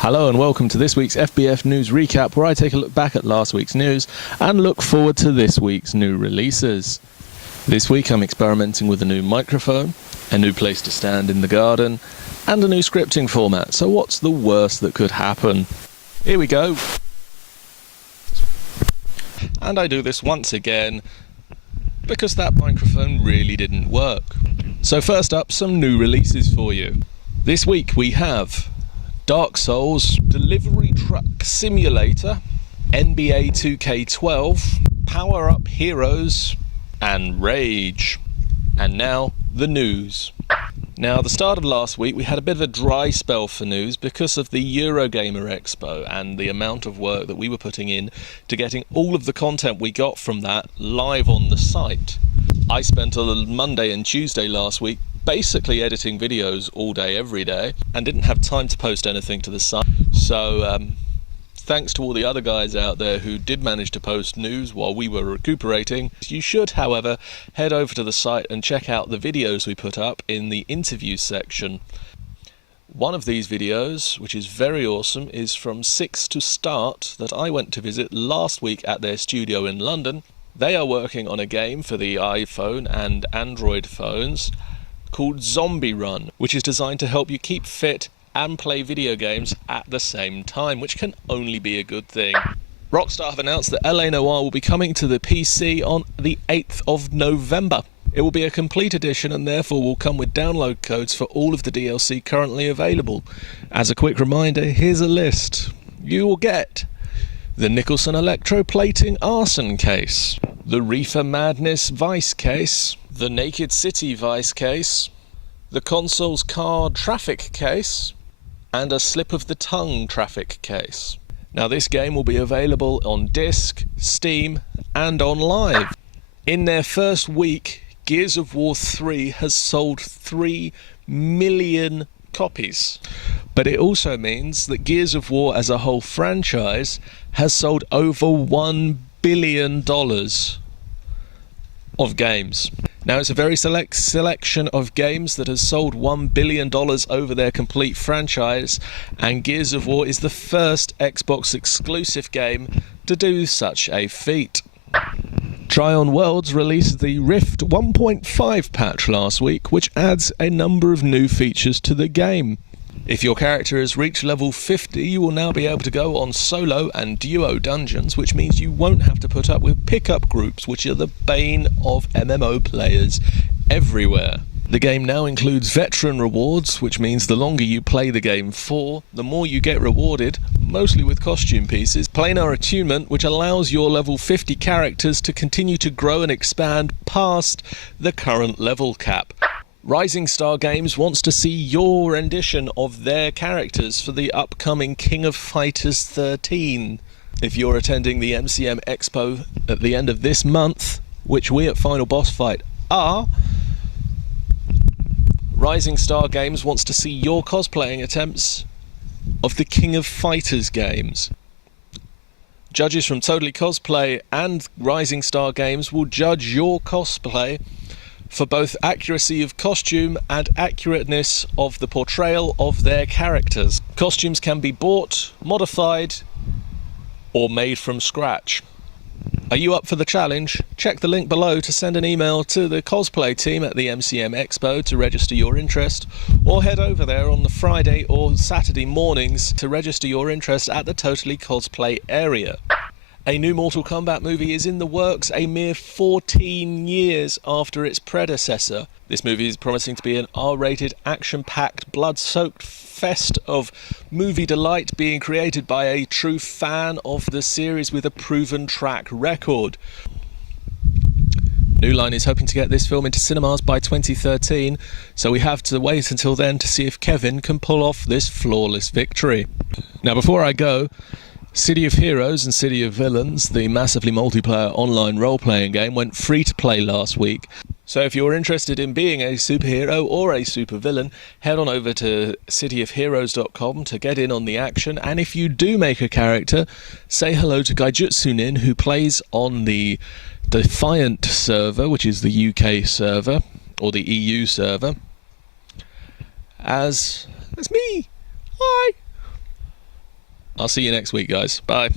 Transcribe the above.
Hello and welcome to this week's FBF News Recap, where I take a look back at last week's news and look forward to this week's new releases. This week I'm experimenting with a new microphone, a new place to stand in the garden, and a new scripting format, so what's the worst that could happen? Here we go! And I do this once again, because that microphone really didn't work. So first up, some new releases for you. This week we have Dark Souls Delivery Truck Simulator, NBA 2K12, Power Up Heroes, and Rage. And now, the news. Now, at the start of last week, we had a bit of a dry spell for news because of the Eurogamer Expo and the amount of work that we were putting in to getting all of the content we got from that live on the site. I spent a Monday and Tuesday last week basically editing videos all day, every day, and didn't have time to post anything to the site. So, thanks to all the other guys out there who did manage to post news while we were recuperating. You should, however, head over to the site and check out the videos we put up in the interview section. One of these videos, which is very awesome, is from 6 to Start that I went to visit last week at their studio in London. They are working on a game for the iPhone and Android phones called Zombie Run, which is designed to help you keep fit and play video games at the same time, which can only be a good thing. Rockstar have announced that LA Noire will be coming to the PC on the 8th of November. It will be a complete edition and therefore will come with download codes for all of the DLC currently available. As a quick reminder, here's a list. You will get the Nicholson Electroplating Arson case, the Reefer Madness Vice case, the Naked City Vice case, the Consoles Card Traffic case, and a Slip of the Tongue Traffic case. Now this game will be available on disc, Steam, and on live. In their first week, Gears of War 3 has sold 3 million copies. But it also means that Gears of War as a whole franchise has sold over $1 billion of games. Now it's a very select selection of games that has sold $1 billion over their complete franchise, and Gears of War is the first Xbox exclusive game to do such a feat. TryOn Worlds released the Rift 1.5 patch last week, which adds a number of new features to the game. If your character has reached level 50, you will now be able to go on solo and duo dungeons, which means you won't have to put up with pickup groups, which are the bane of MMO players everywhere. The game now includes veteran rewards, which means the longer you play the game for, the more you get rewarded, mostly with costume pieces. Planar attunement, which allows your level 50 characters to continue to grow and expand past the current level cap. Rising Star Games wants to see your rendition of their characters for the upcoming King of Fighters 13. If you're attending the MCM Expo at the end of this month, which we at Final Boss Fight are, Rising Star Games wants to see your cosplaying attempts of the King of Fighters games. Judges from Totally Cosplay and Rising Star Games will judge your cosplay for both accuracy of costume and accurateness of the portrayal of their characters. Costumes can be bought, modified, or made from scratch. Are you up for the challenge? Check the link below to send an email to the cosplay team at the MCM Expo to register your interest, or head over there on the Friday or Saturday mornings to register your interest at the Totally Cosplay area. A new Mortal Kombat movie is in the works a mere 14 years after its predecessor. This movie is promising to be an R-rated, action-packed, blood-soaked fest of movie delight being created by a true fan of the series with a proven track record. New Line is hoping to get this film into cinemas by 2013, so we have to wait until then to see if Kevin can pull off this flawless victory. Now, before I go, City of Heroes and City of Villains, the massively multiplayer online role-playing game, went free to play last week. So if you're interested in being a superhero or a supervillain, head on over to cityofheroes.com to get in on the action. And if you do make a character, say hello to Gaijutsunin, who plays on the Defiant server, which is the UK server, or the EU server, as me. Hi! I'll see you next week, guys. Bye.